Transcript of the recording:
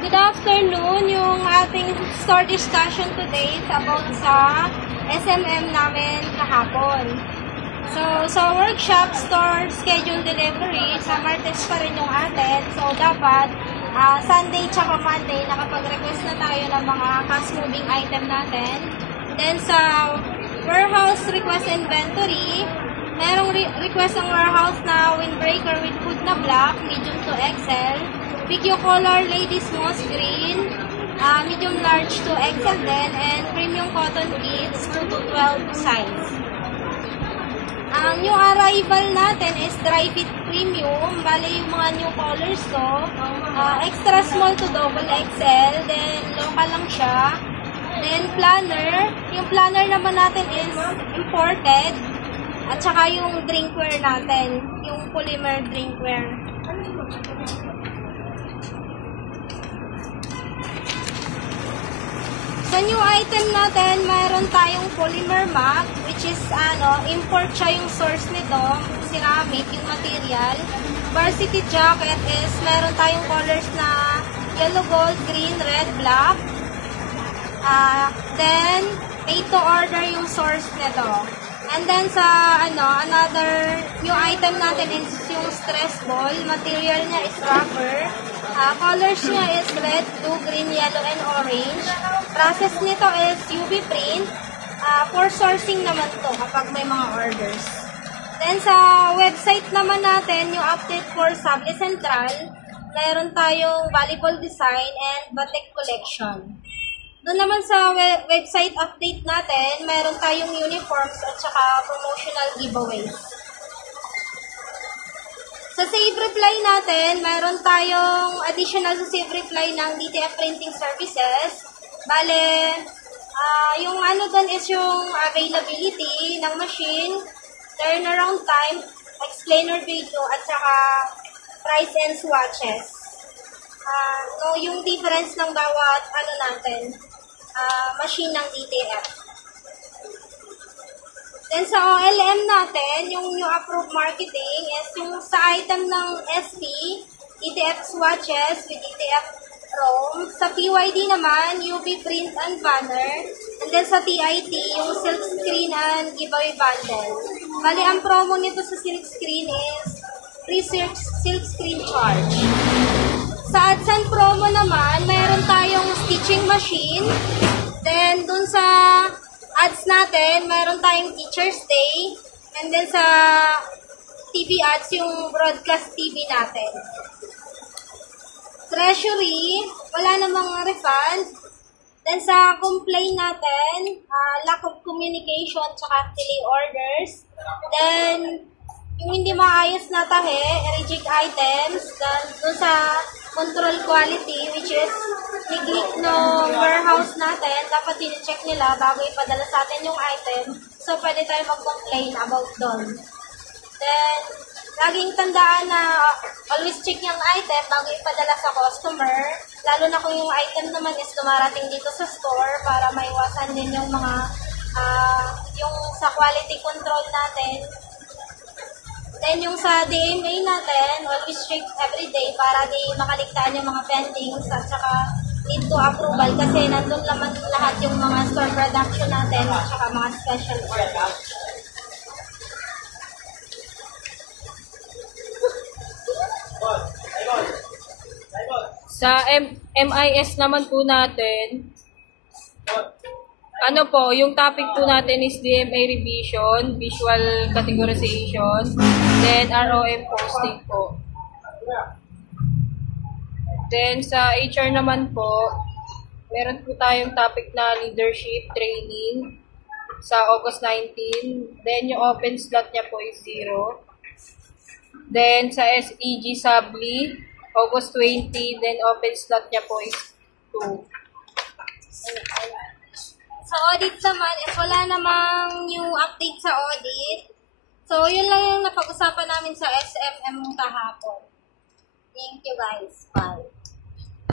Good afternoon. Yung ating store discussion today is about sa SMM namin kahapon. So, sa workshop, store, schedule delivery, sa Martes pa rin yung atin. So, dapat Sunday tsaka Monday, nakapag-request na tayo ng mga fast-moving item natin. Then, sa warehouse request inventory, merong request ang warehouse na windbreaker with hood na black, medium to XL, video color ladies moss green, medium large to XL din, and premium cotton kids 2 to 12 size. Ang new arrival natin is dry fit premium, bale yung mga new colors to, extra small to double XL, then local lang siya. Then planner, yung planner naman natin is imported, at saka yung drinkware natin, yung polymer drinkware. Sa new item natin, mayroon tayong polymer map, which is import siya yung source nito, ceramic, yung material. Varsity jacket is meron tayong colors na yellow, gold, green, red, black. Then, made to order yung source nito. And then sa another new item natin is yung stress ball. Material niya is rubber. Colors niya is red, blue, green, yellow, and orange. Process nito is UV print. For sourcing naman to kapag may mga orders. Then sa website naman natin, yung update for Sable Central, mayroon tayong volleyball design and batik collection. Doon naman sa website update natin, mayroon tayong uniforms at saka promotional giveaways. Sa Save Reply natin, mayroon tayong additional sa Save Reply ng DTF Printing Services. Bale, yung doon is yung availability ng machine, turnaround time, explainer video, at saka price and swatches. Yung difference ng bawat natin, machine ng DTF. Then sa OLM natin, yung new approved marketing is yung sa item ng SP, DTF swatches with DTF ROM. Sa PYD naman, UV print and banner. And then sa TIT, yung silk screen and giveaway bundle. Bali, ang promo nito sa silk screen is free silk screen charge. Sa AdSense promo naman, mayroon tayong stitching machine. Then, dun sa ads natin, mayroon tayong Teacher's Day. And then sa TV ads, yung broadcast TV natin. Treasury, wala namang refund. Then sa complaint natin, lack of communication tsaka delay orders. Then, yung hindi maayos na tahe, reject items. Then, dun sa control quality, which is neglect ng warehouse natin, dapat din-check nila bago ipadala sa atin yung item. So, pwede tayo mag-complain about doon. Then, laging tandaan na always check yung item bago ipadala sa customer. Lalo na kung yung item naman is dumarating dito sa store para maiwasan din yung mga yung sa quality control natin. Then yung sa DMA natin, always check every day para di makaligtaan yung mga pendings at saka need to approval kasi nandun naman lahat yung mga store production natin at saka mga special orders. Sa MIS naman po natin, yung topic po natin is DMA revision, visual categorization, then ROM posting po. Then sa HR naman po, meron po tayong topic na leadership training sa August 19. Then yung open slot niya po is 0. Then sa SEG Sabli, August 20, then open slot niya po is 2. Sa audit naman, wala namang new update sa audit. So, yun lang yung napag-usapan namin sa SMM kahapon. Thank you guys. Bye.